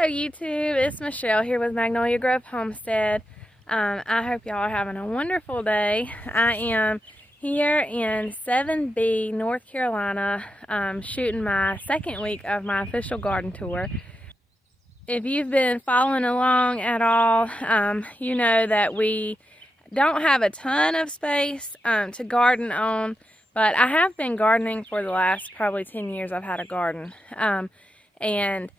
Hello YouTube, it's Michelle here with Magnolia Grove Homestead. I hope y'all are having a wonderful day. I am here in 7B, North Carolina, shooting my second week of my official garden tour. If you've been following along at all, you know that we don't have a ton of space to garden on, but I have been gardening for the last probably 10 years. I've had a garden, and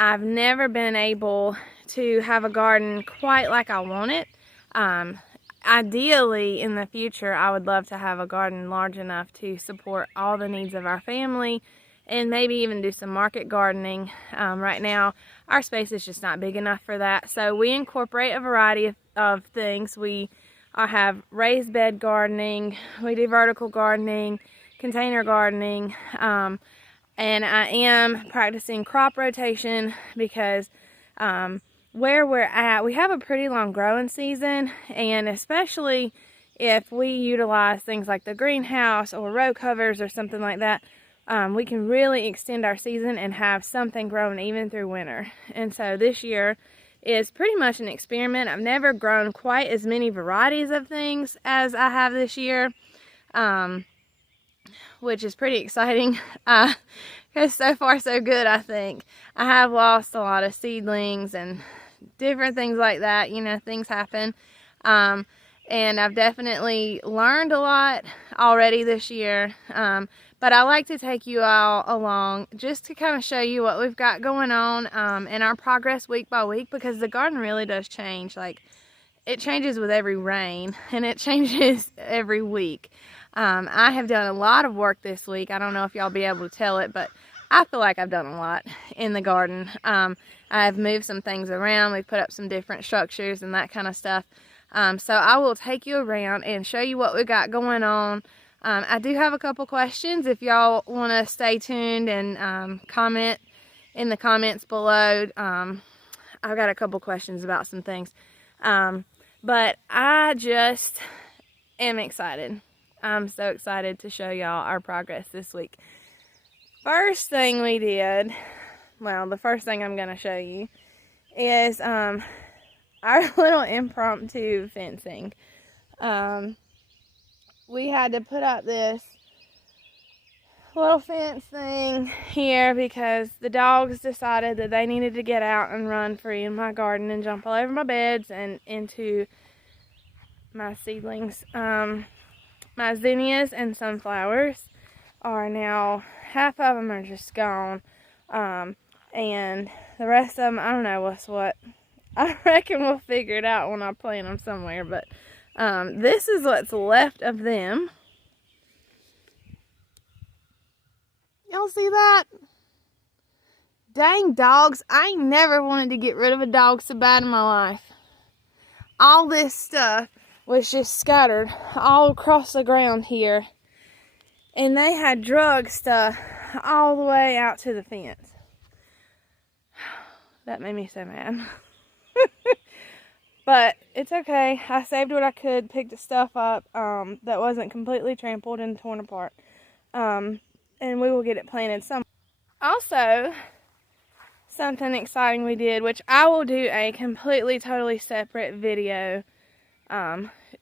I've never been able to have a garden quite like I want it. Ideally, in the future, I would love to have a garden large enough to support all the needs of our family and maybe even do some market gardening. Right now, our space is just not big enough for that. So we incorporate a variety of things. We have raised bed gardening, we do vertical gardening, container gardening, and I am practicing crop rotation because where we're at, we have a pretty long growing season, and especially if we utilize things like the greenhouse or row covers or something like that, we can really extend our season and have something growing even through winter. And so this year is pretty much an experiment. I've never grown quite as many varieties of things as I have this year, which is pretty exciting. Because so far so good, I think. I have lost a lot of seedlings and different things like that. You know, things happen. And I've definitely learned a lot already this year. But I like to take you all along just to kind of show you what we've got going on and our progress week by week, because the garden really does change. Like, it changes with every rain, and it changes every week. I have done a lot of work this week. I don't know if y'all be able to tell it, but I feel like I've done a lot in the garden. I've moved some things around. We've put up some different structures and that kind of stuff. So I will take you around and show you what we got going on. I do have a couple questions if y'all want to stay tuned and comment in the comments below. I've got a couple questions about some things. But I just am excited. I'm so excited to show y'all our progress this week. First thing we did, well, the first thing I'm going to show you is our little impromptu fencing. We had to put up this little fence thing here because the dogs decided that they needed to get out and run free in my garden and jump all over my beds and into my seedlings. My zinnias and sunflowers are now, half of them are just gone, and the rest of them, I don't know what's what. I reckon we'll figure it out when I plant them somewhere, but this is what's left of them. Y'all see that? Dang dogs, I ain't never wanted to get rid of a dog so bad in my life. All this stuff was just scattered all across the ground here, and they had drug stuff all the way out to the fence. That made me so mad. But it's okay. I saved what I could, picked the stuff up that wasn't completely trampled and torn apart, and we will get it planted some. Also, something exciting we did, which I will do a completely totally separate video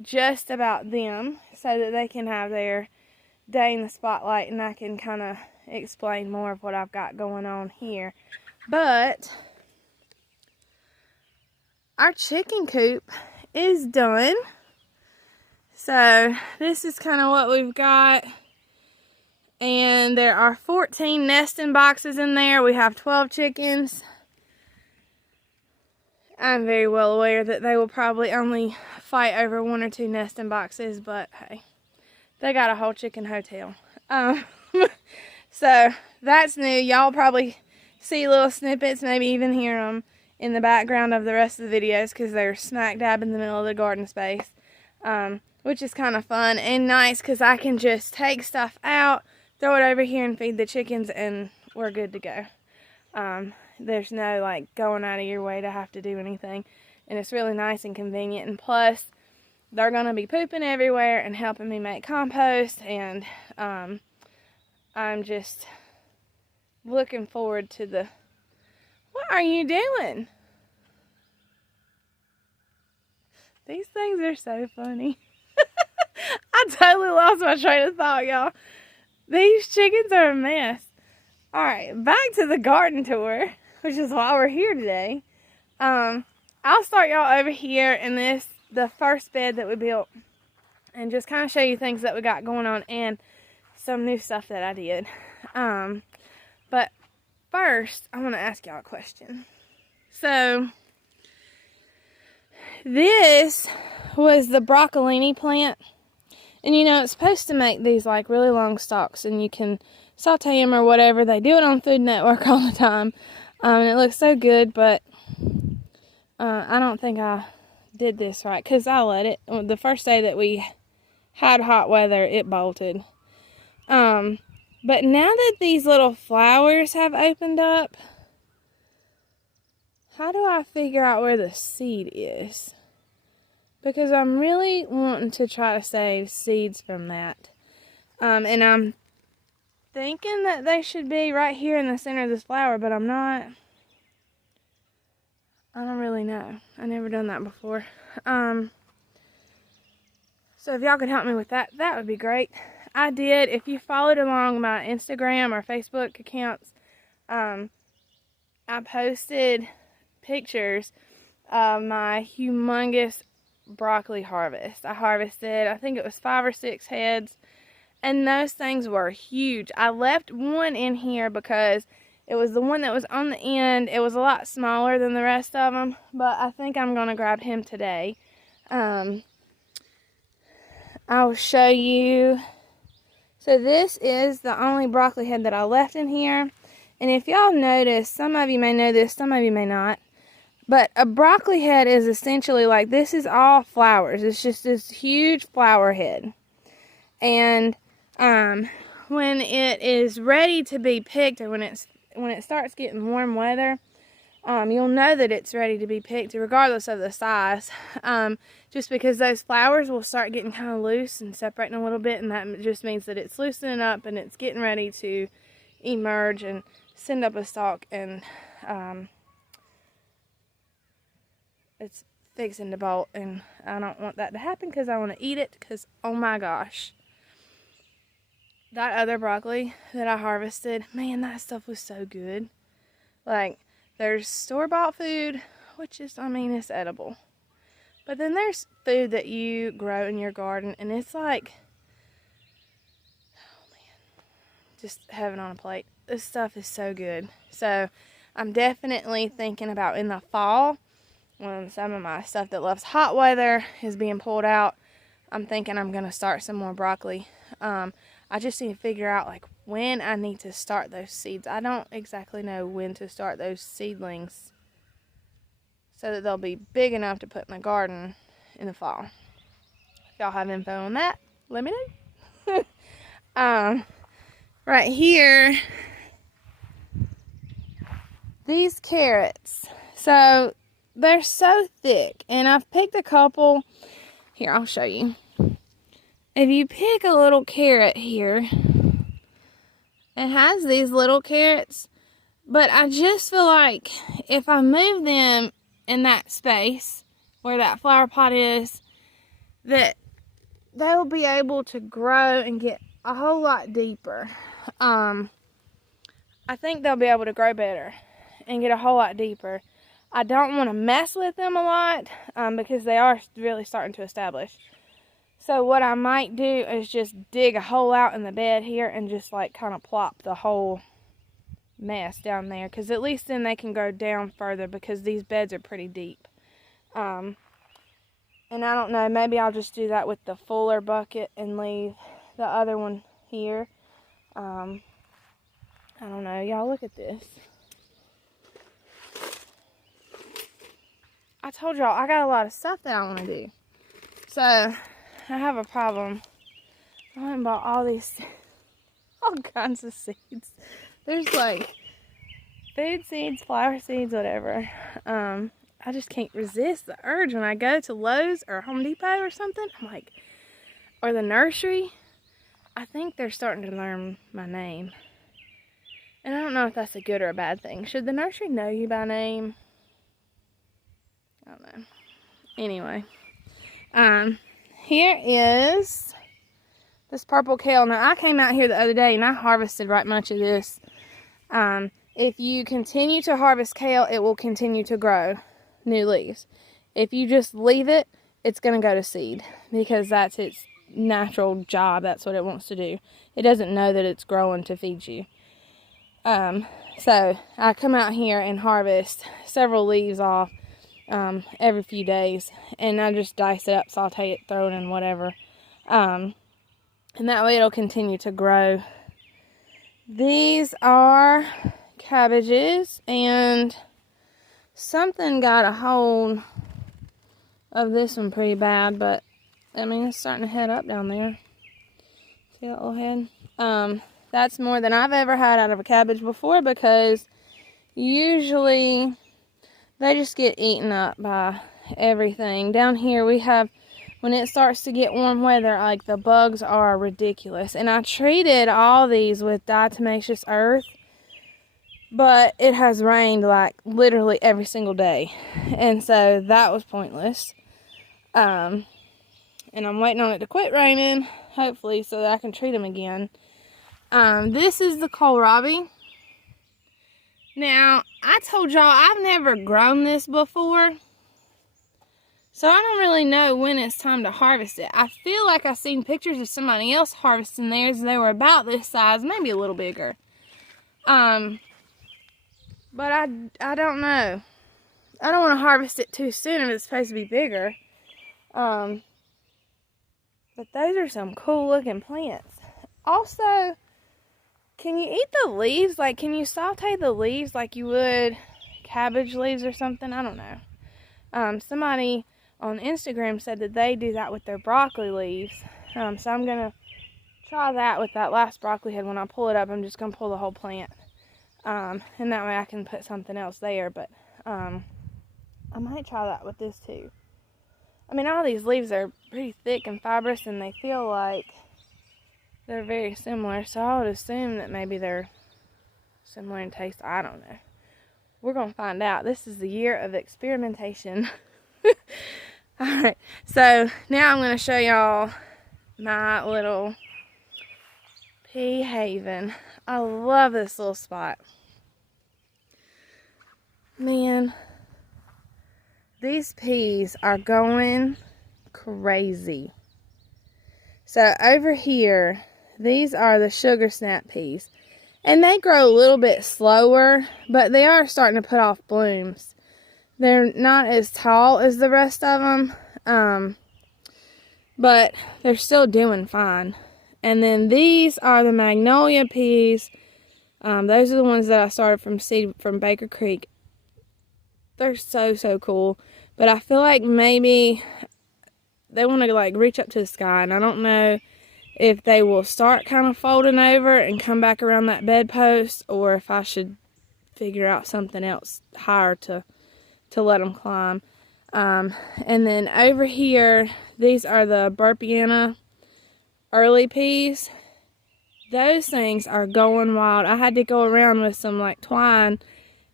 just about them, so that they can have their day in the spotlight and I can kind of explain more of what I've got going on here. But our chicken coop is done. So this is kind of what we've got, and there are 14 nesting boxes in there. We have 12 chickens. I'm very well aware that they will probably only fight over 1 or 2 nesting boxes, but hey, they got a whole chicken hotel. So that's new. Y'all probably see little snippets, maybe even hear them in the background of the rest of the videos, because they're smack dab in the middle of the garden space, which is kind of fun and nice because I can just take stuff out, throw it over here and feed the chickens, and we're good to go. There's no like going out of your way to have to do anything, and it's really nice and convenient. And plus, they're going to be pooping everywhere and helping me make compost, and I'm just looking forward to the What are you doing? These things are so funny. I totally lost my train of thought, y'all. These chickens are a mess. Alright, back to the garden tour, which is why we're here today. I'll start y'all over here in the first bed that we built, and just kind of show you things that we got going on and some new stuff that I did. But first, I want to ask y'all a question. So, this was the broccolini plant. And you know, it's supposed to make these like really long stalks, and you can saute them or whatever. They do it on Food Network all the time. And it looks so good, but I don't think I did this right, because I let it. The first day that we had hot weather, it bolted. But now that these little flowers have opened up, how do I figure out where the seed is? Because I'm really wanting to try to save seeds from that. And I'm thinking that they should be right here in the center of this flower, but I'm not. I don't really know. I've never done that before. So if y'all could help me with that, that would be great. I did. If you followed along my Instagram or Facebook accounts, I posted pictures of my humongous broccoli harvest. I harvested, I think it was 5 or 6 heads, and those things were huge. I left one in here because it was the one that was on the end. It was a lot smaller than the rest of them, but I think I'm going to grab him today. I'll show you. So this is the only broccoli head that I left in here. And if y'all notice, some of you may know this, some of you may not, but a broccoli head is essentially like, this is all flowers. It's just this huge flower head. And when it is ready to be picked, or when it starts getting warm weather, you'll know that it's ready to be picked regardless of the size, just because those flowers will start getting kind of loose and separating a little bit, and that just means that it's loosening up and it's getting ready to emerge and send up a stalk, and it's fixing to bolt, and I don't want that to happen because I want to eat it, because oh my gosh, that other broccoli that I harvested, man, that stuff was so good. Like, there's store-bought food, which is, I mean, it's edible. But then there's food that you grow in your garden, and it's like, oh man, just heaven on a plate. This stuff is so good. So I'm definitely thinking about in the fall, when some of my stuff that loves hot weather is being pulled out, I'm thinking I'm going to start some more broccoli. I just need to figure out like when I need to start those seeds. I don't exactly know when to start those seedlings so that they'll be big enough to put in the garden in the fall. If y'all have info on that, let me know. Right here, these carrots. So they're so thick, and I've picked a couple. Here, I'll show you. If you pick a little carrot here, it has these little carrots, but I just feel like if I move them in that space where that flower pot is, that they'll be able to grow and get a whole lot deeper. I think they'll be able to grow better and get a whole lot deeper. I don't want to mess with them a lot because they are really starting to establish. So what I might do is just dig a hole out in the bed here and just like kind of plop the whole mess down there, because at least then they can go down further, because these beds are pretty deep. And I don't know, maybe I'll just do that with the fuller bucket and leave the other one here. I don't know, y'all, look at this. I told y'all I got a lot of stuff that I want to do. So I have a problem. I went and bought all kinds of seeds. There's like food seeds, flower seeds, whatever. I just can't resist the urge when I go to Lowe's or Home Depot or something. I'm like, or the nursery. I think they're starting to learn my name. And I don't know if that's a good or a bad thing. Should the nursery know you by name? I don't know. Anyway. Here is this purple kale. Now, I came out here the other day and I harvested right much of this. If you continue to harvest kale, it will continue to grow new leaves. If you just leave it, it's going to go to seed because that's its natural job. That's what it wants to do. It doesn't know that it's growing to feed you. So I come out here and harvest several leaves off every few days, and I just dice it up, saute it, throw it in whatever, and that way it'll continue to grow. These are cabbages, and something got a hold of this one pretty bad, but I mean, it's starting to head up down there. See that little head? That's more than I've ever had out of a cabbage before, because usually they just get eaten up by everything. Down here we have, when it starts to get warm weather, like the bugs are ridiculous. And I treated all these with diatomaceous earth, but it has rained like literally every single day. And so that was pointless. And I'm waiting on it to quit raining, hopefully, so that I can treat them again. This is the Kohlrabi. Now, I told y'all I've never grown this before, so I don't really know when it's time to harvest it. I feel like I've seen pictures of somebody else harvesting theirs. They were about this size, maybe a little bigger. But I don't know. I don't want to harvest it too soon if it's supposed to be bigger. But those are some cool looking plants. Also, can you eat the leaves? Like, can you saute the leaves like you would cabbage leaves or something? I don't know. Somebody on Instagram said that they do that with their broccoli leaves. So I'm going to try that with that last broccoli head. When I pull it up, I'm just going to pull the whole plant. And that way I can put something else there. But I might try that with this too. I mean, all these leaves are pretty thick and fibrous, and they feel like they're very similar, so I would assume that maybe they're similar in taste. I don't know. We're going to find out. This is the year of experimentation. Alright, so now I'm going to show y'all my little pea haven. I love this little spot. Man, these peas are going crazy. So over here, these are the sugar snap peas. And they grow a little bit slower, but they are starting to put off blooms. They're not as tall as the rest of them, but they're still doing fine. And then these are the Magnolia Peas. Those are the ones that I started from seed from Baker Creek. They're so cool. But I feel like maybe they want to like reach up to the sky, and I don't know if they will start kind of folding over and come back around that bedpost, or if I should figure out something else higher to let them climb. And then over here, these are the Burpiana early peas. Those things are going wild. I had to go around with some like twine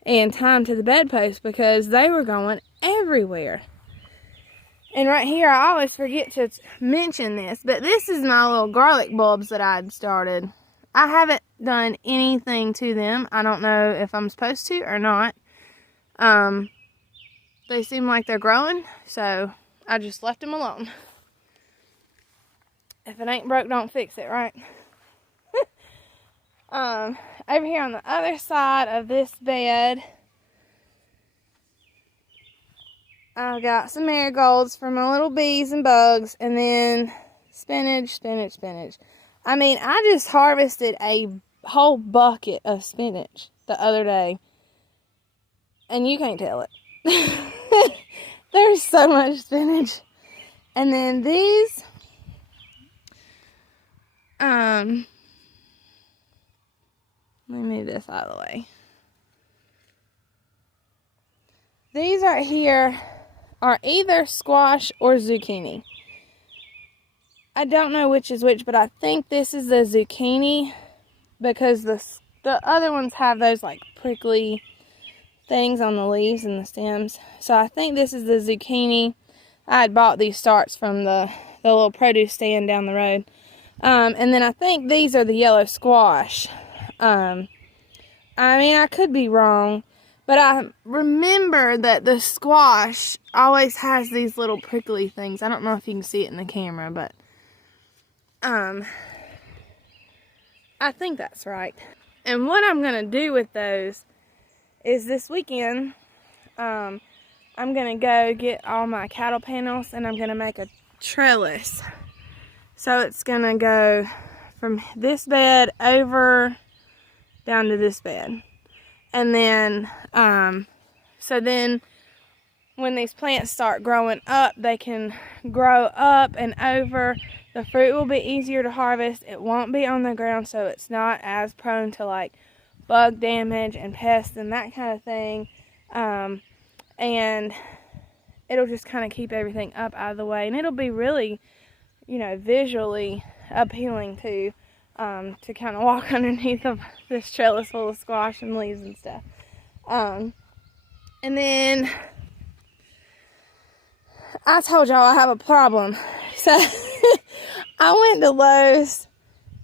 and tie them to the bedpost because they were going everywhere. And right here, I always forget to mention this, but this is my little garlic bulbs that I had started. I haven't done anything to them. I don't know if I'm supposed to or not. They seem like they're growing, so I just left them alone. If it ain't broke, don't fix it, right? Over here on the other side of this bed, I've got some marigolds for my little bees and bugs, and then spinach. I mean, I just harvested a whole bucket of spinach the other day, and you can't tell it. There's so much spinach. And then these, let me move this out of the way. These right here are either squash or zucchini. I don't know which is which, but I think this is the zucchini because the the other ones have those like prickly things on the leaves and the stems. So I think this is the zucchini. I had bought these starts from the little produce stand down the road. And then I think these are the yellow squash. I mean, I could be wrong, but I remember that the squash always has these little prickly things. I don't know if you can see it in the camera, but I think that's right. And what I'm going to do with those is this weekend, I'm going to go get all my cattle panels and I'm going to make a trellis. So it's going to go from this bed over down to this bed. And then, so then when these plants start growing up, they can grow up and over. The fruit will be easier to harvest. It won't be on the ground, so it's not as prone to like bug damage and pests and that kind of thing. And it'll just kind of keep everything up out of the way. And it'll be really, you know, visually appealing too, to kind of walk underneath of this trellis full of squash and leaves and stuff. And then I told y'all I have a problem. So I went to Lowe's.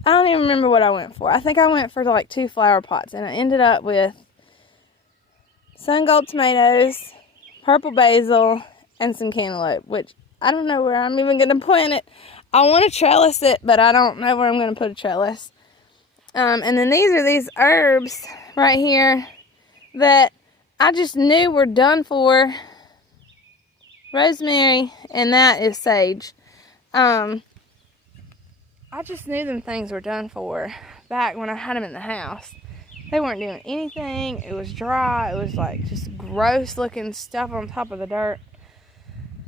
I don't even remember what I went for. I think I went for like 2 flower pots, and I ended up with sun gold tomatoes, purple basil, and some cantaloupe, which I don't know where I'm even going to plant it. I want to trellis it, but I don't know where I'm going to put a trellis. And then these are these herbs right here that I just knew were done for. Rosemary, and that is sage. I just knew them things were done for back when I had them in the house. They weren't doing anything. It was dry. It was like just gross looking stuff on top of the dirt.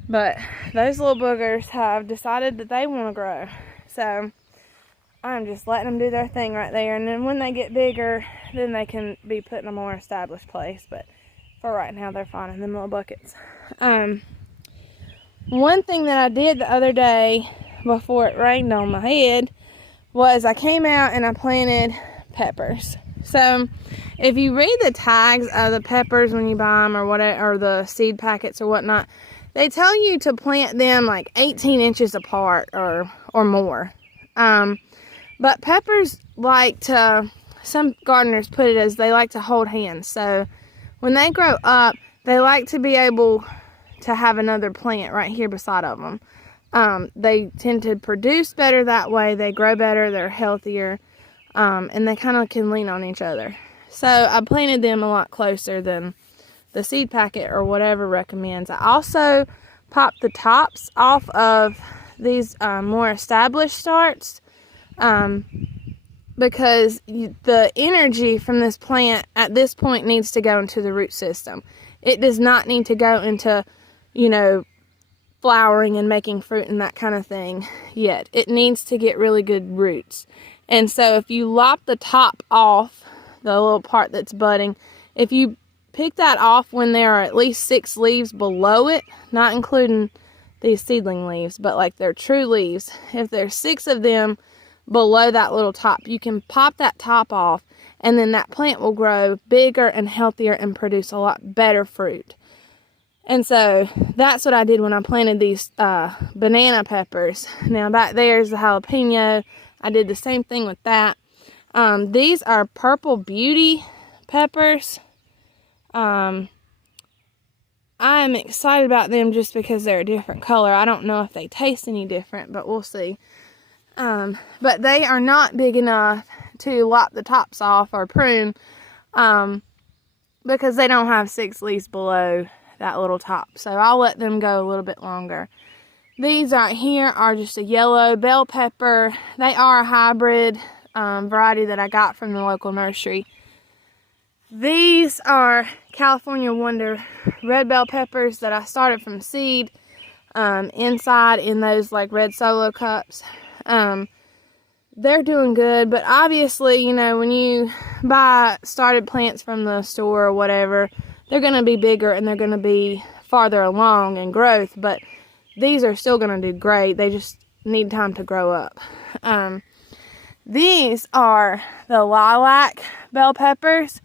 But those little boogers have decided that they want to grow. So I'm just letting them do their thing right there. And then when they get bigger, then they can be put in a more established place. But for right now, they're fine in them little buckets. One thing that I did the other day before it rained on my head was I came out and I planted peppers. So if you read the tags of the peppers when you buy them or whatever, or the seed packets or whatnot, they tell you to plant them like 18 inches apart or more. But peppers like to, some gardeners put it as they like to hold hands. So when they grow up, they like to be able to have another plant right here beside of them. They tend to produce better that way. They grow better, they're healthier, and they kind of can lean on each other. So I planted them a lot closer than the seed packet or whatever recommends. I also popped the tops off of these more established starts, because the energy from this plant at this point needs to go into the root system. It does not need to go into, you know, flowering and making fruit and that kind of thing yet. It needs to get really good roots. And so if you lop the top off, the little part that's budding, if you pick that off when there are at least 6 leaves below it, not including these seedling leaves, but like their true leaves, if there's 6 of them below that little top, you can pop that top off, and then that plant will grow bigger and healthier and produce a lot better fruit. And so that's what I did when I planted these banana peppers. Now back there is the jalapeno. I did the same thing with that. These are Purple Beauty peppers. I am excited about them just because they're a different color. I don't know if they taste any different, but we'll see. But they are not big enough to lop the tops off or prune, because they don't have 6 leaves below that little top. So I'll let them go a little bit longer. These right here are just a yellow bell pepper. They are a hybrid variety that I got from the local nursery. These are California Wonder red bell peppers that I started from seed, inside in those like red solo cups. They're doing good, but obviously, you know, when you buy started plants from the store or whatever, they're going to be bigger and they're going to be farther along in growth, but these are still going to do great. They just need time to grow up. These are the lilac bell peppers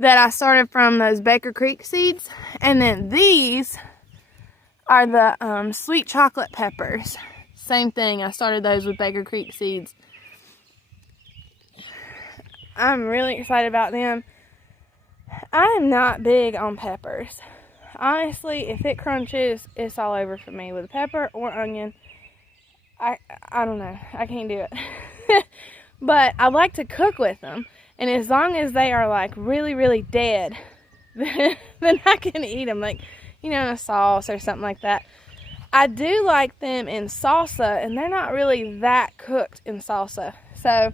that I started from those Baker Creek seeds. And then these are the sweet chocolate peppers. Same thing, I started those with Baker Creek seeds. I'm really excited about them. I am not big on peppers. Honestly, if it crunches, it's all over for me with pepper or onion. I don't know. I can't do it. But I like to cook with them. And as long as they are like really, really dead, then I can eat them. Like, you know, in a sauce or something like that. I do like them in salsa, and they're not really that cooked in salsa. So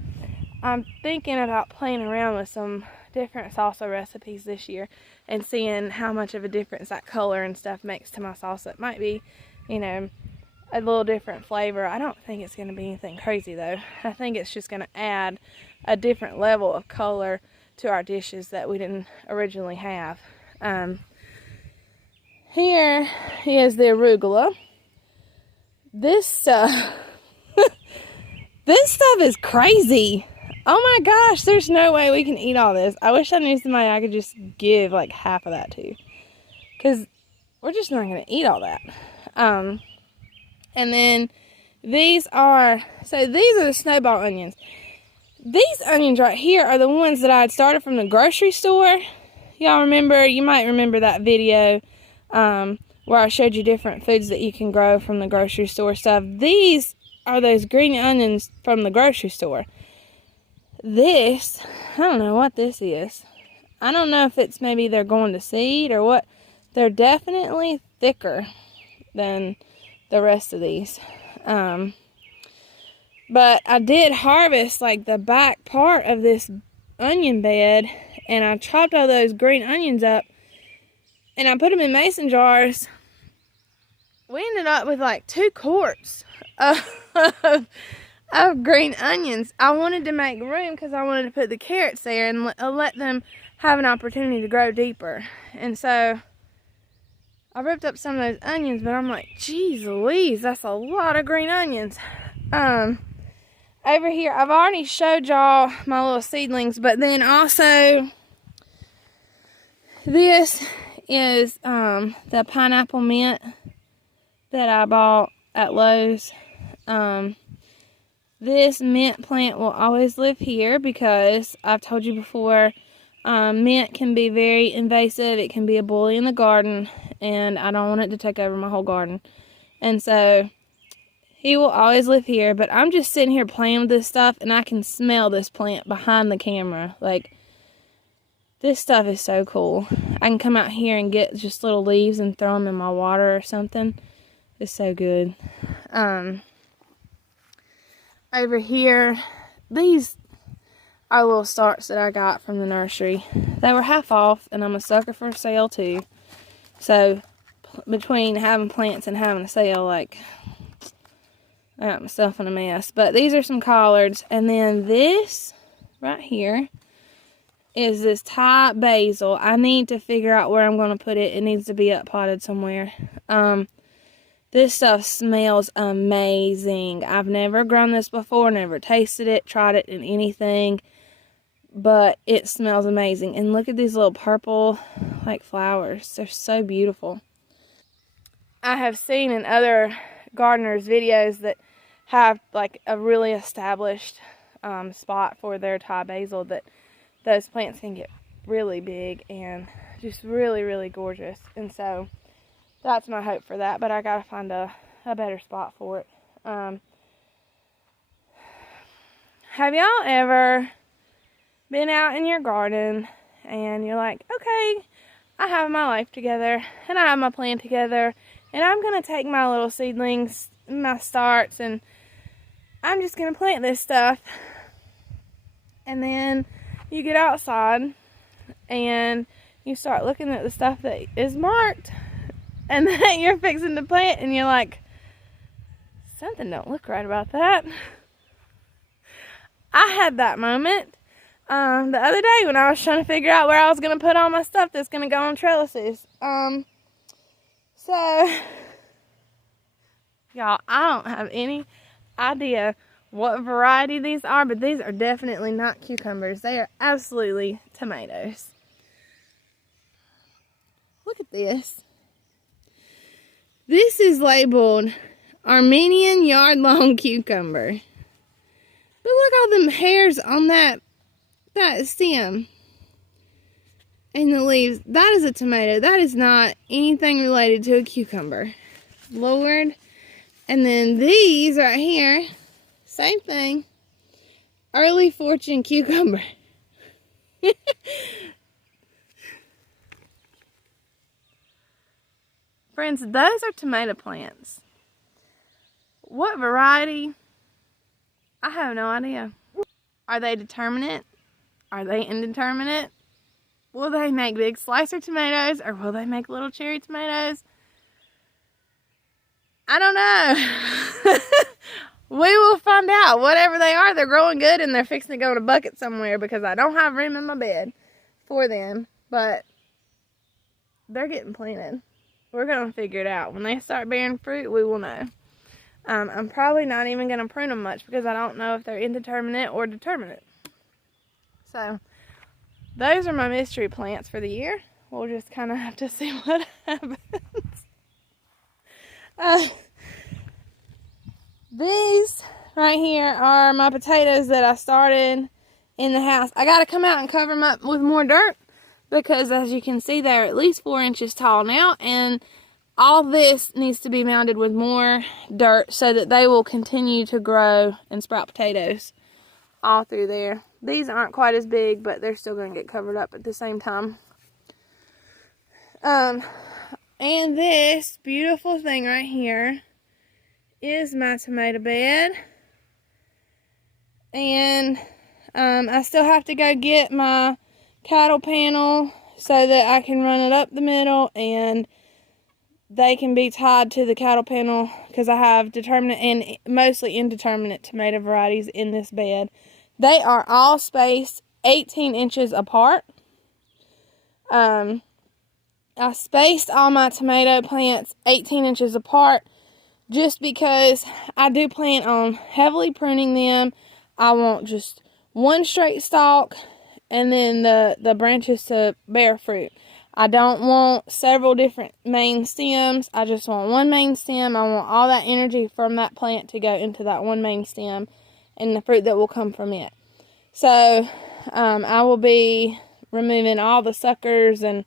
I'm thinking about playing around with some different salsa recipes this year and seeing how much of a difference that color and stuff makes to my salsa. It might be, you know, a little different flavor. I don't think it's going to be anything crazy though. I think it's just going to add a different level of color to our dishes that we didn't originally have. Here is the arugula. This stuff, this stuff is crazy. Oh my gosh, there's no way we can eat all this. I wish I knew somebody I could just give like half of that to. Because we're just not going to eat all that. And then these are the snowball onions. These onions right here are the ones that I had started from the grocery store. Y'all remember, you might remember that video where I showed you different foods that you can grow from the grocery store stuff. These are those green onions from the grocery store. This, I don't know what this is. I don't know if it's maybe they're going to seed or what. They're definitely thicker than the rest of these. But I did harvest like the back part of this onion bed, and I chopped all those green onions up and I put them in mason jars. We ended up with like 2 quarts of green onions. I wanted to make room because I wanted to put the carrots there and let them have an opportunity to grow deeper. And so I ripped up some of those onions, but I'm like, geez Louise, that's a lot of green onions. Over here, I've already showed y'all my little seedlings, but then also this is the pineapple mint that I bought at Lowe's. This mint plant will always live here because I've told you before, mint can be very invasive. It can be a bully in the garden, and I don't want it to take over my whole garden. And so he will always live here, but I'm just sitting here playing with this stuff, and I can smell this plant behind the camera. Like, this stuff is so cool. I can come out here and get just little leaves and throw them in my water or something. It's so good. Over here, these are little starts that I got from the nursery. They were half off, and I'm a sucker for a sale too. So, between having plants and having a sale, like, I got myself in a mess. But these are some collards, and then this right here is this Thai basil. I need to figure out where I'm going to put it. It needs to be up potted somewhere. This stuff smells amazing. I've never grown this before, never tasted it, tried it in anything, but it smells amazing. And look at these little purple, like, flowers. They're so beautiful. I have seen in other gardeners' videos that have, like, a really established spot for their Thai basil that those plants can get really big and just really, really gorgeous. And so that's my hope for that, but I gotta find a better spot for it. Have y'all ever been out in your garden and you're like, okay, I have my life together and I have my plan together, and I'm gonna take my little seedlings, my starts, and I'm just gonna plant this stuff. And then you get outside and you start looking at the stuff that is marked, and then you're fixing to plant, and you're like, something don't look right about that. I had that moment the other day when I was trying to figure out where I was going to put all my stuff that's going to go on trellises. So, y'all, I don't have any idea what variety these are, but these are definitely not cucumbers. They are absolutely tomatoes. Look at this. This is labeled Armenian yard-long cucumber. But look all them hairs on that stem and the leaves. That is a tomato. That is not anything related to a cucumber. Lord. And then these right here, same thing. Early fortune cucumber. Friends, those are tomato plants. What variety? I have no idea. Are they determinate? Are they indeterminate? Will they make big slicer tomatoes or will they make little cherry tomatoes? I don't know. We will find out. Whatever they are, they're growing good and they're fixing to go in a bucket somewhere because I don't have room in my bed for them. But they're getting planted. We're going to figure it out. When they start bearing fruit, we will know. I'm probably not even going to prune them much because I don't know if they're indeterminate or determinate. So, those are my mystery plants for the year. We'll just kind of have to see what happens. These right here are my potatoes that I started in the house. I got to come out and cover them up with more dirt because as you can see they're at least 4 inches tall now, and all this needs to be mounded with more dirt so that they will continue to grow and sprout potatoes all through there. These aren't quite as big, but they're still going to get covered up at the same time. And this beautiful thing right here is my tomato bed. And I still have to go get my cattle panel so that I can run it up the middle and they can be tied to the cattle panel because I have determinate and mostly indeterminate tomato varieties in this bed. They are all spaced 18 inches apart. I spaced all my tomato plants 18 inches apart just because I do plan on heavily pruning them. I want just one straight stalk and then the branches to bear fruit. I don't want several different main stems. I just want one main stem. I want all that energy from that plant to go into that one main stem and the fruit that will come from it. So I will be removing all the suckers and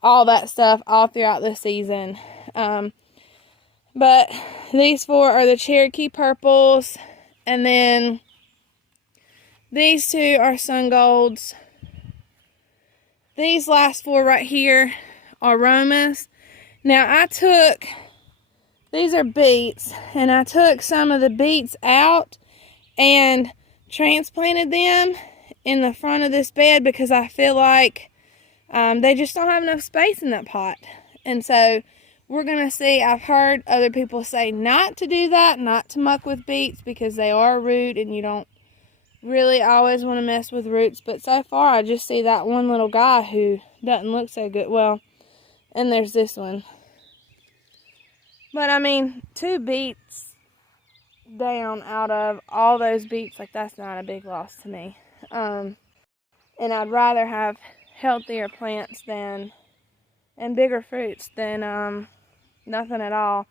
all that stuff all throughout the season. But these 4 are the Cherokee purples, and then these 2 are sun golds. These last 4 right here are Romas. Now these are beets, and I took some of the beets out and transplanted them in the front of this bed because I feel like they just don't have enough space in that pot. And so we're going to see. I've heard other people say not to do that, not to muck with beets because they are a root and you don't really always want to mess with roots. But so far I just see that one little guy who doesn't look so good. Well, and there's this one. But I mean, 2 beets down out of all those beets, like that's not a big loss to me. And I'd rather have healthier plants and bigger fruits than nothing at all.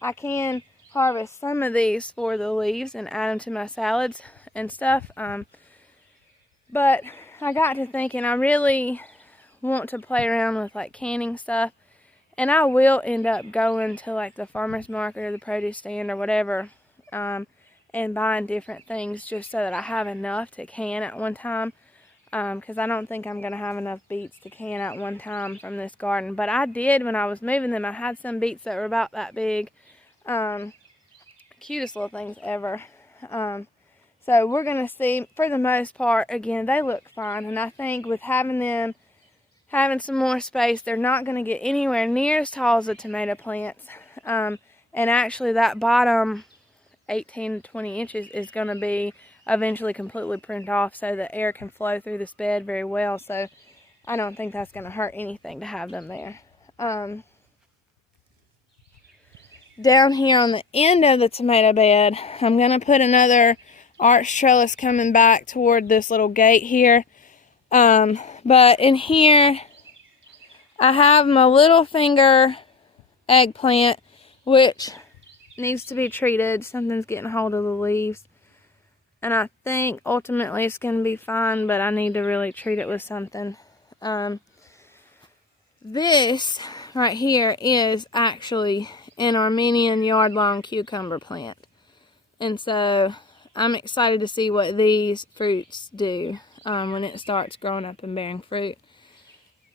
I can harvest some of these for the leaves and add them to my salads and stuff. But I got to thinking I really want to play around with like canning stuff. And I will end up going to like the farmer's market or the produce stand or whatever and buying different things just so that I have enough to can at one time. Because I don't think I'm going to have enough beets to can at one time from this garden. But I did when I was moving them. I had some beets that were about that big. Cutest little things ever. So we're going to see, for the most part, again, they look fine. And I think with having some more space, they're not going to get anywhere near as tall as the tomato plants. And actually that bottom 18 to 20 inches is going to be eventually completely pruned off so the air can flow through this bed very well. So I don't think that's going to hurt anything to have them there. Down here on the end of the tomato bed, I'm going to put another arch trellis coming back toward this little gate here. But in here, I have my little finger eggplant, which needs to be treated. Something's getting a hold of the leaves. And I think ultimately it's going to be fine, but I need to really treat it with something. This right here is actually an Armenian yard-long cucumber plant. And so I'm excited to see what these fruits do when it starts growing up and bearing fruit.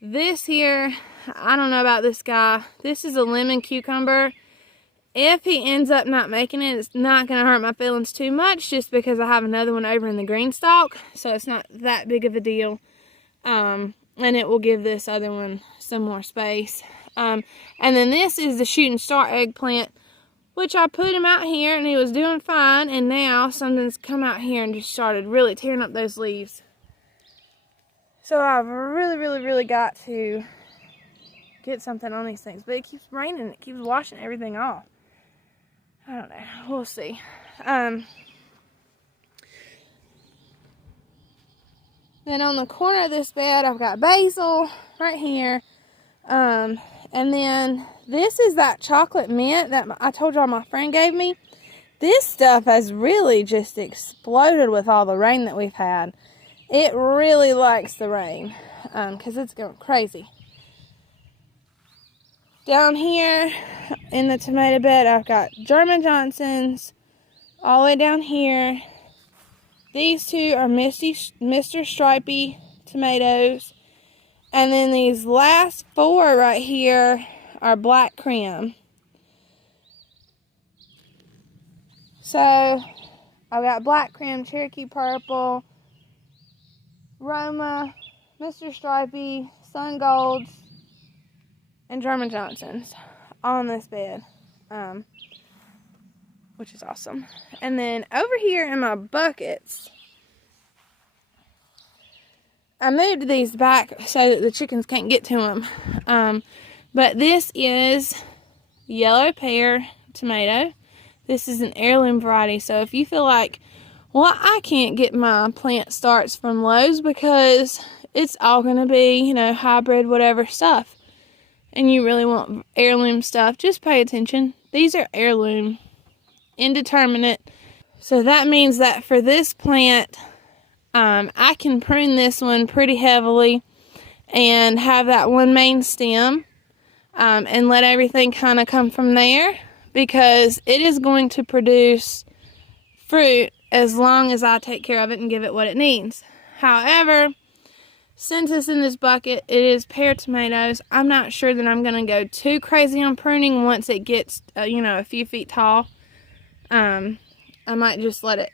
This here, I don't know about this guy. This is a lemon cucumber. If he ends up not making it, it's not going to hurt my feelings too much, just because I have another one over in the green stalk, so it's not that big of a deal. And it will give this other one some more space. And then this is the shooting star eggplant, which I put him out here and he was doing fine, and now something's come out here and just started really tearing up those leaves. So I've really got to get something on these things, but it keeps raining, it keeps washing everything off. I don't know. We'll see. Then on the corner of this bed, I've got basil right here. And then this is that chocolate mint that I told y'all my friend gave me. This stuff has really just exploded with all the rain that we've had. It really likes the rain because it's going crazy. Down here in the tomato bed, I've got German Johnsons all the way down here. These two are Mr. Stripey tomatoes. And then these last four right here are black creme. So I've got black creme, Cherokee purple, Roma, Mr. Stripey, Sun Golds, and German Johnsons on this bed, which is awesome. And then over here in my buckets, I moved these back so that the chickens can't get to them. But this is yellow pear tomato. This is an heirloom variety. So if you feel like, well, I can't get my plant starts from Lowe's because it's all going to be, you know, hybrid, whatever stuff, and you really want heirloom stuff, just pay attention. These are heirloom, indeterminate. So that means that for this plant, I can prune this one pretty heavily and have that one main stem and let everything kind of come from there, because it is going to produce fruit as long as I take care of it and give it what it needs. However, since it's in this bucket, it is pear tomatoes. I'm not sure that I'm going to go too crazy on pruning once it gets, you know, a few feet tall. I might just let it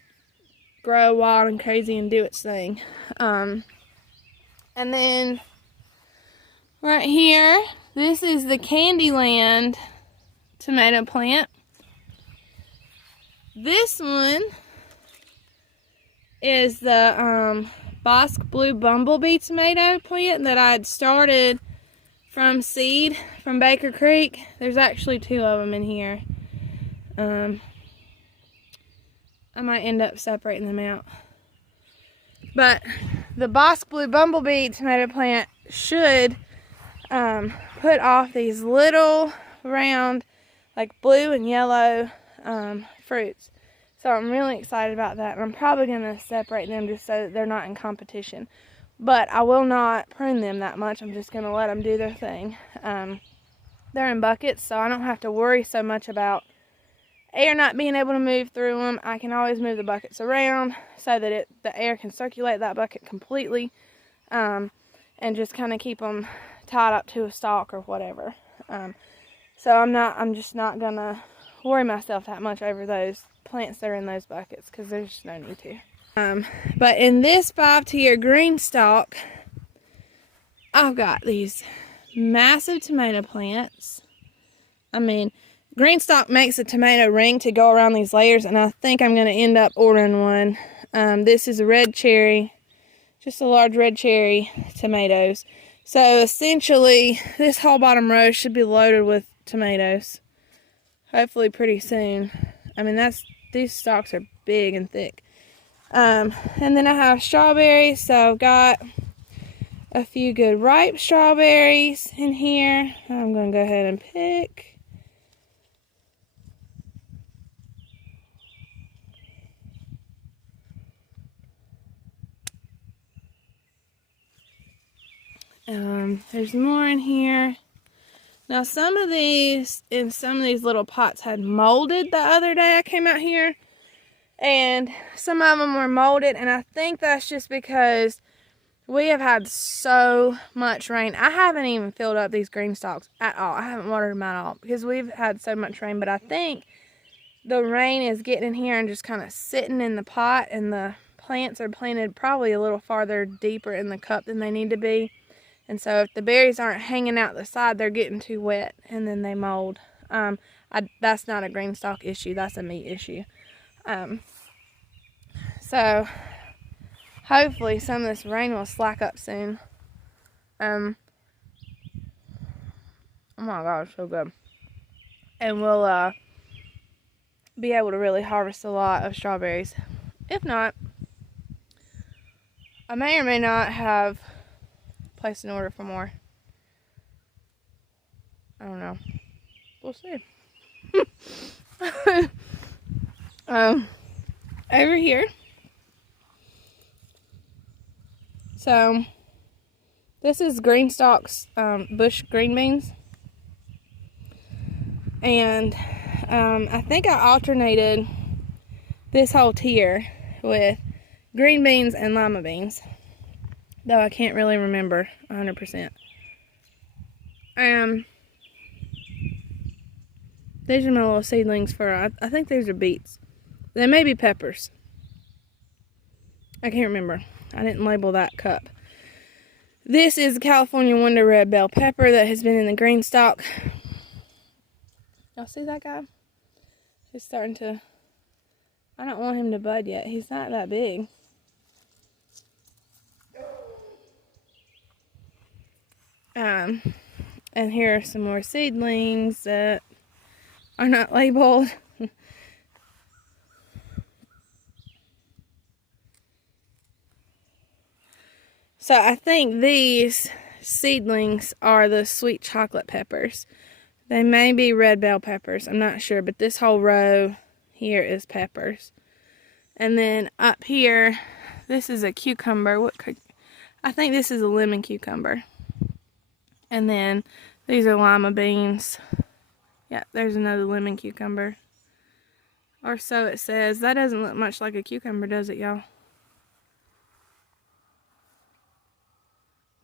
grow wild and crazy and do its thing. And then right here, this is the Candyland tomato plant. This one is the Bosque Blue Bumblebee tomato plant that I had started from seed from Baker Creek. There's actually two of them in here. I might end up separating them out. But the Bosque Blue Bumblebee tomato plant should put off these little round, like blue and yellow fruits. So I'm really excited about that. And I'm probably going to separate them just so that they're not in competition. But I will not prune them that much. I'm just going to let them do their thing. They're in buckets, so I don't have to worry so much about air not being able to move through them. I can always move the buckets around so that the air can circulate that bucket completely. And just kind of keep them tied up to a stalk or whatever. So I'm just not going to worry myself that much over those plants that are in those buckets, because there's just no need to. But in this 5-tier green stalk, I've got these massive tomato plants. I mean, green stalk makes a tomato ring to go around these layers, and I think I'm going to end up ordering one. This is a red cherry, just a large red cherry tomatoes. So essentially, this whole bottom row should be loaded with tomatoes. Hopefully pretty soon. I mean, these stalks are big and thick. And then I have strawberries, so I've got a few good ripe strawberries in here. I'm going to go ahead and pick. There's more in here. Now some of these in some of these little pots had molded the other day I came out here, and some of them were molded, and I think that's just because we have had so much rain. I haven't even filled up these green stalks at all. I haven't watered them at all because we've had so much rain, but I think the rain is getting in here and just kind of sitting in the pot, and the plants are planted probably a little farther deeper in the cup than they need to be. And so if the berries aren't hanging out the side, they're getting too wet and then they mold. That's not a green stalk issue, that's a me issue. So hopefully some of this rain will slack up soon. Oh my gosh, so good. And we'll be able to really harvest a lot of strawberries. If not, I may or may not have placed an order for more. I don't know. We'll see. Over here. So this is green stalks, bush green beans. And I think I alternated this whole tier with green beans and lima beans, though I can't really remember 100%. These are my little seedlings for, I think these are beets. They may be peppers. I can't remember. I didn't label that cup. This is the California Wonder Red Bell Pepper that has been in the green stalk. Y'all see that guy? He's starting to, I don't want him to bud yet. He's not that big. And here are some more seedlings that are not labeled. So I think these seedlings are the sweet chocolate peppers. They may be red bell peppers, I'm not sure, but this whole row here is peppers. And then up here, this is a cucumber. I think this is a lemon cucumber. And then these are lima beans. Yeah, there's another lemon cucumber. Or so it says. That doesn't look much like a cucumber, does it, y'all?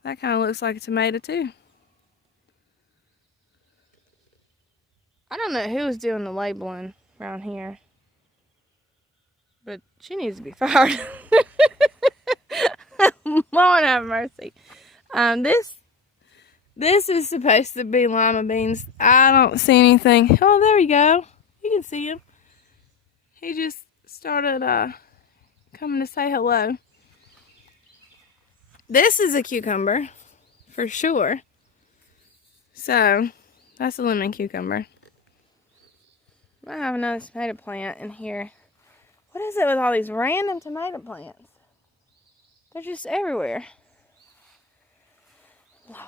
That kind of looks like a tomato, too. I don't know who was doing the labeling around here, but she needs to be fired. Lord have mercy. This is supposed to be lima beans. I don't see anything. Oh, there you go. You can see him. He just started coming to say hello. This is a cucumber, for sure. So, that's a lemon cucumber. I have another tomato plant in here. What is it with all these random tomato plants? They're just everywhere. Lord.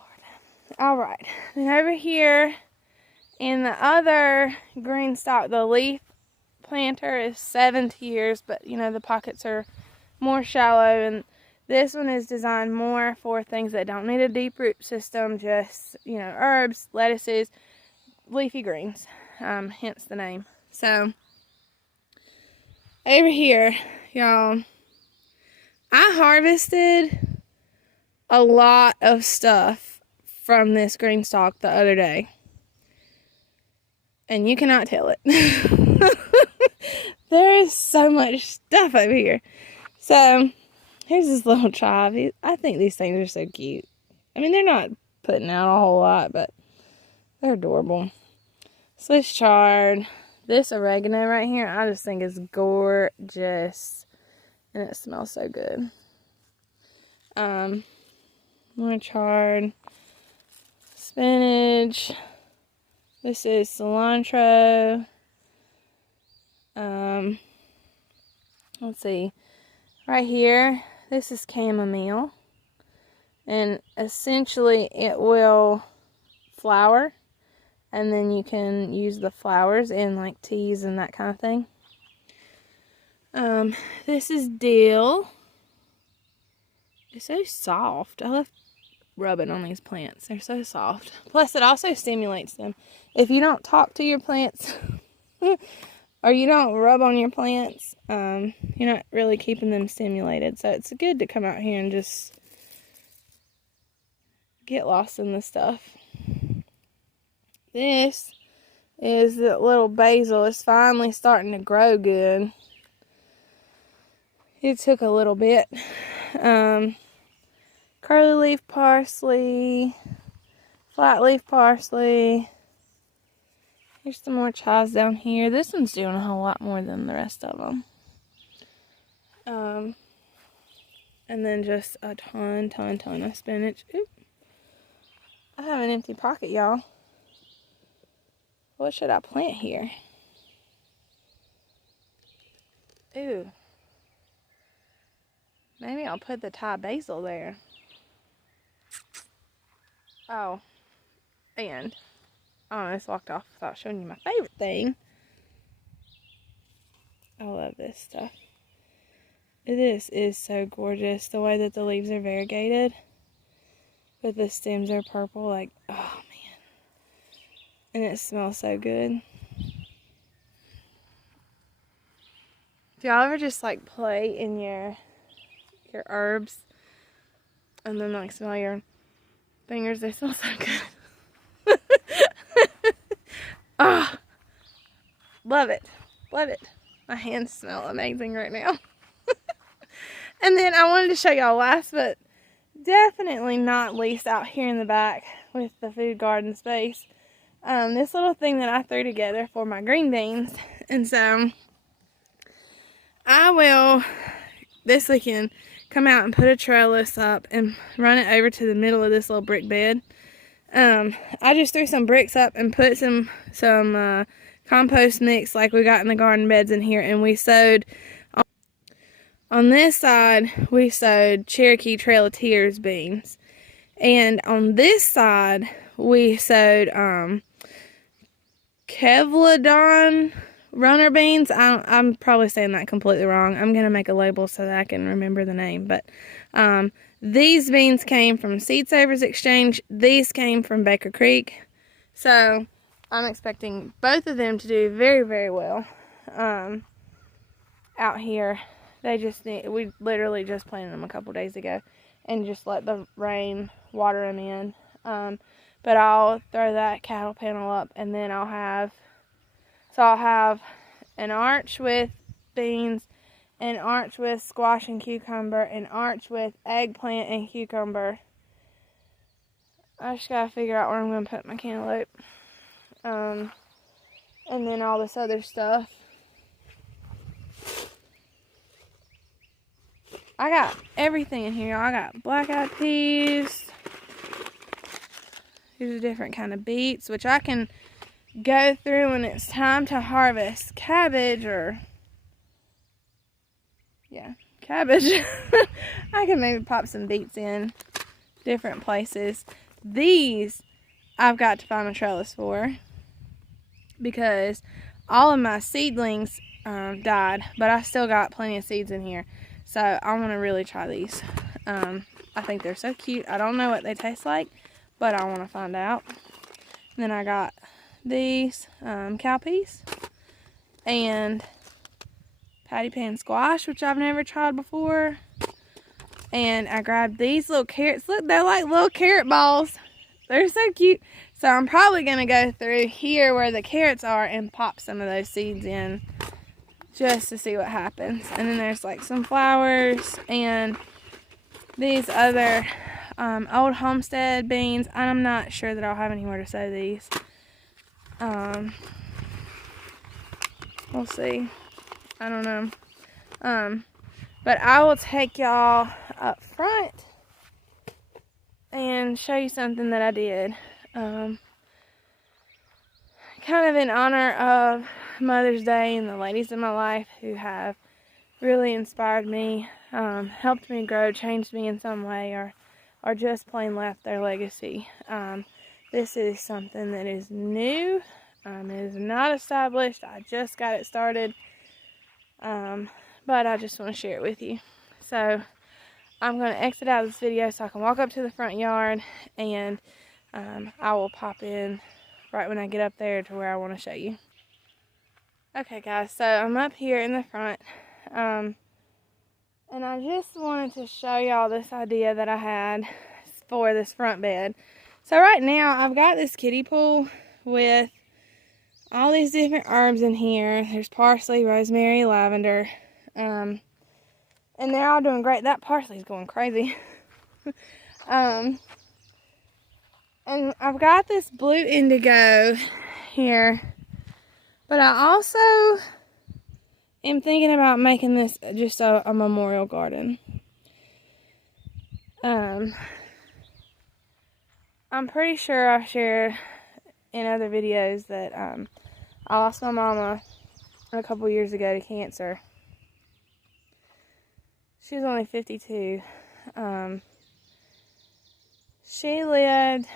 Alright. Then over here in the other green stalk, the leaf planter is 7 tiers, but you know, the pockets are more shallow, and this one is designed more for things that don't need a deep root system, just, you know, herbs, lettuces, leafy greens, hence the name. So, over here, y'all, I harvested a lot of stuff from this green stalk the other day, and you cannot tell it. There is so much stuff over here. So, here's this little chive. I think these things are so cute. I mean, they're not putting out a whole lot, but they're adorable. Swiss chard. This oregano right here, I just think is gorgeous. And it smells so good. More chard. Spinach. This is cilantro. Let's see. Right here, this is chamomile. And essentially it will flower. And then you can use the flowers in like teas and that kind of thing. This is dill. It's so soft. I love rubbing on these plants. They're so soft. Plus, it also stimulates them. If you don't talk to your plants or you don't rub on your plants, you're not really keeping them stimulated. So it's good to come out here and just get lost in this stuff. This is the little basil. It's finally starting to grow good. It took a little bit. Curly leaf parsley, flat leaf parsley. Here's some more chives down here. This one's doing a whole lot more than the rest of them. And then just a ton of spinach. Oop. I have an empty pocket, y'all. What should I plant here? Ooh. Maybe I'll put the Thai basil there. Oh. And I almost walked off without showing you my favorite thing. I love this stuff. This is so gorgeous. The way that the leaves are variegated. But the stems are purple. Like, oh man. And it smells so good. Do y'all ever just like play in your herbs and then like smell your fingers? They smell so good. Ah, love it. Love it. My hands smell amazing right now. And then I wanted to show y'all last but definitely not least out here in the back with the food garden space. This little thing that I threw together for my green beans. And so I will this weekend come out and put a trellis up and run it over to the middle of this little brick bed. I just threw some bricks up and put some compost mix like we got in the garden beds in here, and we sowed on this side we sowed Cherokee Trail of Tears beans, and on this side we sowed Kevladon runner beans. I'm probably saying that completely wrong. I'm gonna make a label so that I can remember the name, but these beans came from Seed Savers Exchange. These came from Baker Creek. So I'm expecting both of them to do very, very well out here. We literally just planted them a couple days ago and just let the rain water them in. But I'll throw that cattle panel up, and then I'll have an arch with beans, an arch with squash and cucumber, an arch with eggplant and cucumber. I just gotta figure out where I'm gonna put my cantaloupe. And then all this other stuff. I got everything in here. I got black-eyed peas. Here's a different kind of beets, which I can go through when it's time to harvest cabbage cabbage. I can maybe pop some beets in different places. These I've got to find a trellis for because all of my seedlings died, but I still got plenty of seeds in here. So I want to really try these. I think they're so cute. I don't know what they taste like, but I want to find out. And then I got these cowpeas and patty pan squash, which I've never tried before. And I grabbed these little carrots. Look, they're like little carrot balls. They're so cute. So I'm probably going to go through here where the carrots are and pop some of those seeds in just to see what happens. And then there's like some flowers and these other old homestead beans. I'm not sure that I'll have anywhere to sow these. We'll see. I don't know. But I will take y'all up front and show you something that I did. Kind of in honor of Mother's Day and the ladies in my life who have really inspired me. helped me grow, changed me in some way, or just plain left their legacy. This is something that is new. It is not established. I just got it started. But I just want to share it with you. So I'm going to exit out of this video so I can walk up to the front yard, and I will pop in right when I get up there to where I want to show you. Okay guys, so I'm up here in the front, and I just wanted to show y'all this idea that I had for this front bed. So right now I've got this kiddie pool with all these different herbs in here. There's parsley, rosemary, lavender, and they're all doing great. That parsley's going crazy. And I've got this blue indigo here, but I also am thinking about making this just a memorial garden. I'm pretty sure I've shared in other videos that I lost my mama a couple years ago to cancer. She was only 52. She lived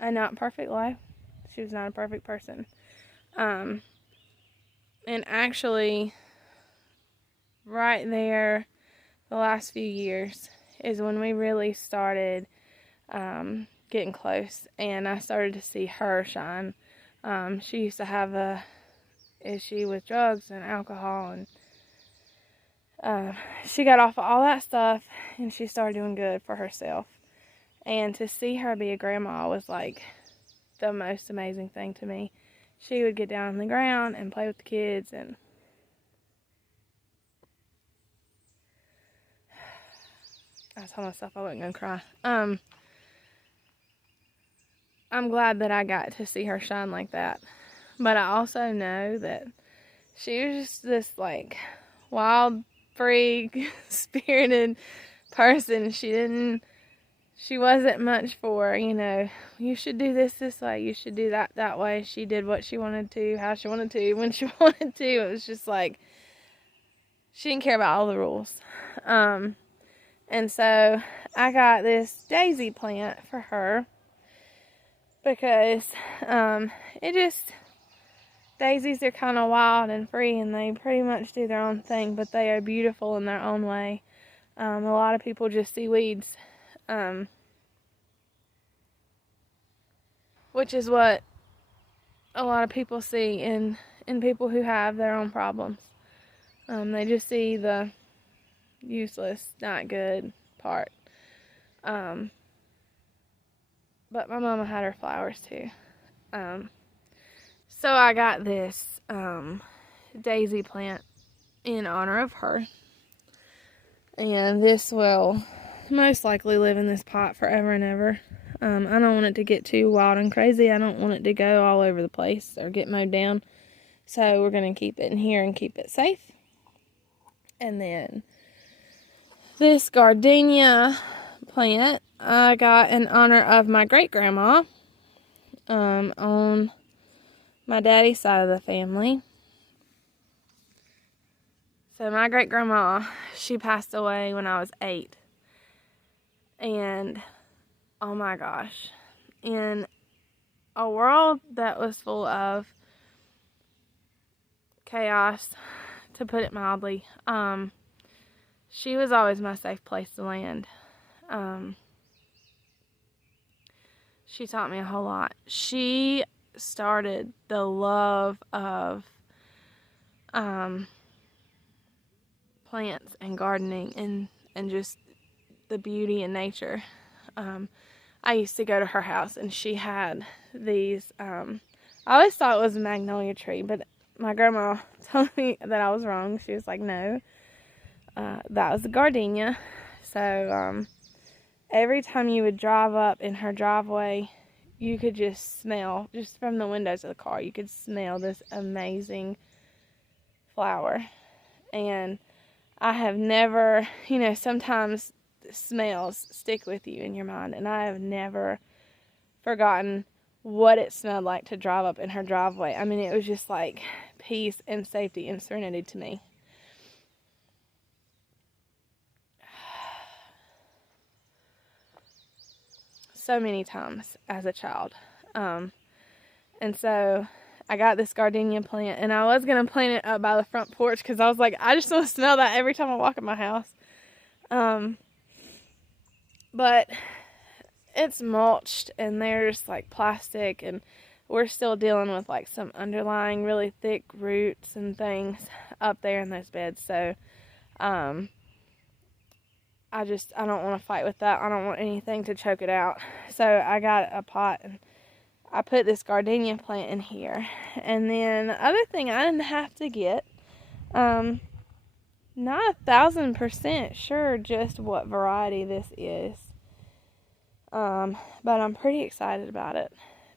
a not perfect life. She was not a perfect person. And actually, right there, the last few years is when we really started getting close, and I started to see her shine. She used to have a issue with drugs and alcohol, and she got off of all that stuff, and she started doing good for herself. And to see her be a grandma was like the most amazing thing to me. She would get down on the ground and play with the kids, and I told myself I wasn't gonna cry. I'm glad that I got to see her shine like that. But I also know that she was just this like wild, free, spirited person. She wasn't much for, you should do this way, you should do that way. She did what she wanted to, how she wanted to, when she wanted to. It was just like, she didn't care about all the rules. And so I got this daisy plant for her because daisies are kind of wild and free, and they pretty much do their own thing, but they are beautiful in their own way. A lot of people just see weeds, which is what a lot of people see in people who have their own problems. They just see the useless, not good part. But my mama had her flowers too. So I got this daisy plant in honor of her. And this will most likely live in this pot forever and ever. I don't want it to get too wild and crazy. I don't want it to go all over the place or get mowed down. So we're going to keep it in here and keep it safe. And then this gardenia plant I got in honor of my great-grandma on my daddy's side of the family. So my great-grandma, she passed away when I was 8. And, oh my gosh, in a world that was full of chaos, to put it mildly, she was always my safe place to land. She taught me a whole lot. She started the love of plants and gardening and just the beauty in nature. I used to go to her house, and she had these, I always thought it was a magnolia tree, but my grandma told me that I was wrong. She was like, no, that was a gardenia. So every time you would drive up in her driveway, you could just smell, just from the windows of the car, you could smell this amazing flower. And I have never, sometimes smells stick with you in your mind, and I have never forgotten what it smelled like to drive up in her driveway. I mean, it was just like peace and safety and serenity to me. so many times as a child. And so I got this gardenia plant, and I was going to plant it up by the front porch because I was like, I just want to smell that every time I walk in my house. But it's mulched, and there's like plastic, and we're still dealing with like some underlying really thick roots and things up there in those beds. So I don't want to fight with that. I don't want anything to choke it out. So I got a pot, and I put this gardenia plant in here. And then the other thing I didn't have to get, not 1,000% sure just what variety this is. But I'm pretty excited about it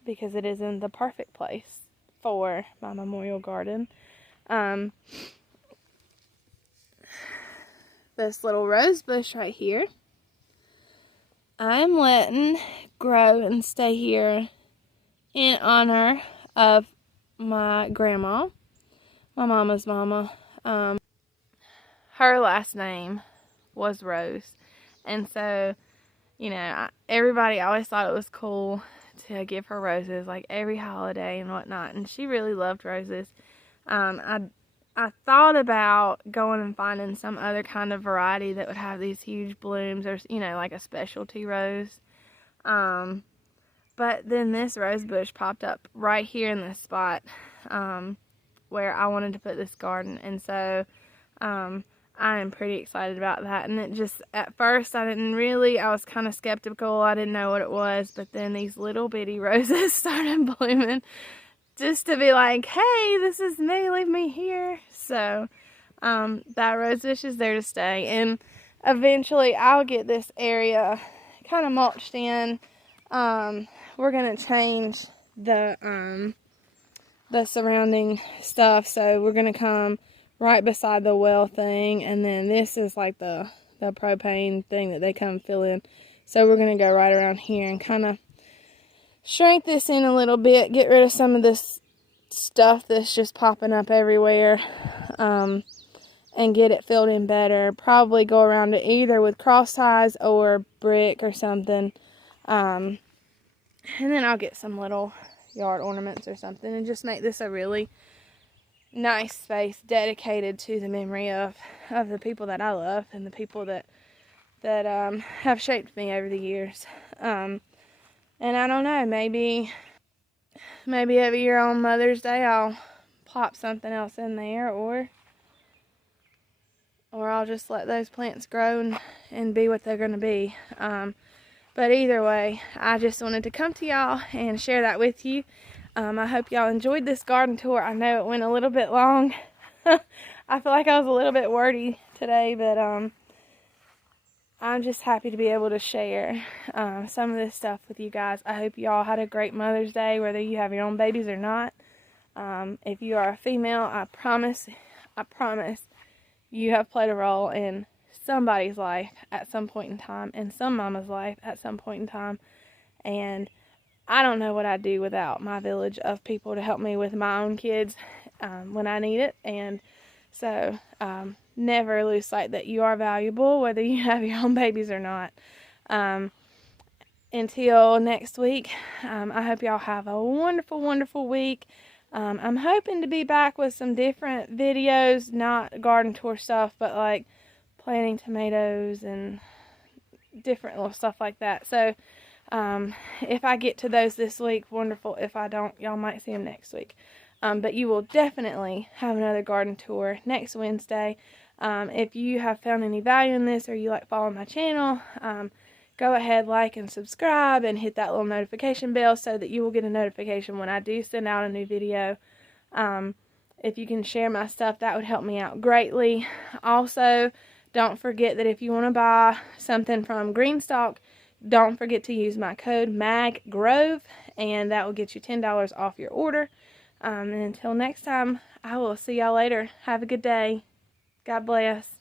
because it is in the perfect place for my memorial garden. This little rose bush right here, I'm letting grow and stay here in honor of my grandma, my mama's mama. Her last name was Rose, and so, you know, everybody always thought it was cool to give her roses like every holiday and whatnot, and she really loved roses. I thought about going and finding some other kind of variety that would have these huge blooms, or, you know, like a specialty rose. But then this rose bush popped up right here in this spot where I wanted to put this garden. And so I am pretty excited about that. And it just, at first, I was kind of skeptical. I didn't know what it was. But then these little bitty roses started blooming, just to be like, hey, this is me, leave me here. So that rose bush is there to stay. And eventually I'll get this area kind of mulched in. We're going to change the surrounding stuff. So we're going to come right beside the well thing. And then this is like the propane thing that they come fill in. So we're going to go right around here and kind of shrink this in a little bit, get rid of some of this stuff that's just popping up everywhere, and get it filled in better. Probably go around it either with cross ties or brick or something, and then I'll get some little yard ornaments or something and just make this a really nice space dedicated to the memory of the people that I love and the people that have shaped me over the years. And I don't know, maybe every year on Mother's Day I'll plop something else in there, or I'll just let those plants grow and be what they're going to be. But either way, I just wanted to come to y'all and share that with you. I hope y'all enjoyed this garden tour. I know it went a little bit long. I feel like I was a little bit wordy today, but I'm just happy to be able to share some of this stuff with you guys. I hope y'all had a great Mother's Day, whether you have your own babies or not. If you are a female, I promise you have played a role in somebody's life at some point in time, in some mama's life at some point in time. And I don't know what I'd do without my village of people to help me with my own kids when I need it. And so never lose sight that you are valuable, whether you have your own babies or not. Until next week, I hope y'all have a wonderful, wonderful week. I'm hoping to be back with some different videos, not garden tour stuff, but like planting tomatoes and different little stuff like that. So if I get to those this week, wonderful. If I don't, y'all might see them next week. But you will definitely have another garden tour next Wednesday. If you have found any value in this, or you like following my channel, go ahead, like and subscribe, and hit that little notification bell so that you will get a notification when I do send out a new video. If you can share my stuff, that would help me out greatly. Also, don't forget that if you want to buy something from Greenstock, don't forget to use my code MAGGROVE, and that will get you $10 off your order. And until next time, I will see y'all later. Have a good day. God bless.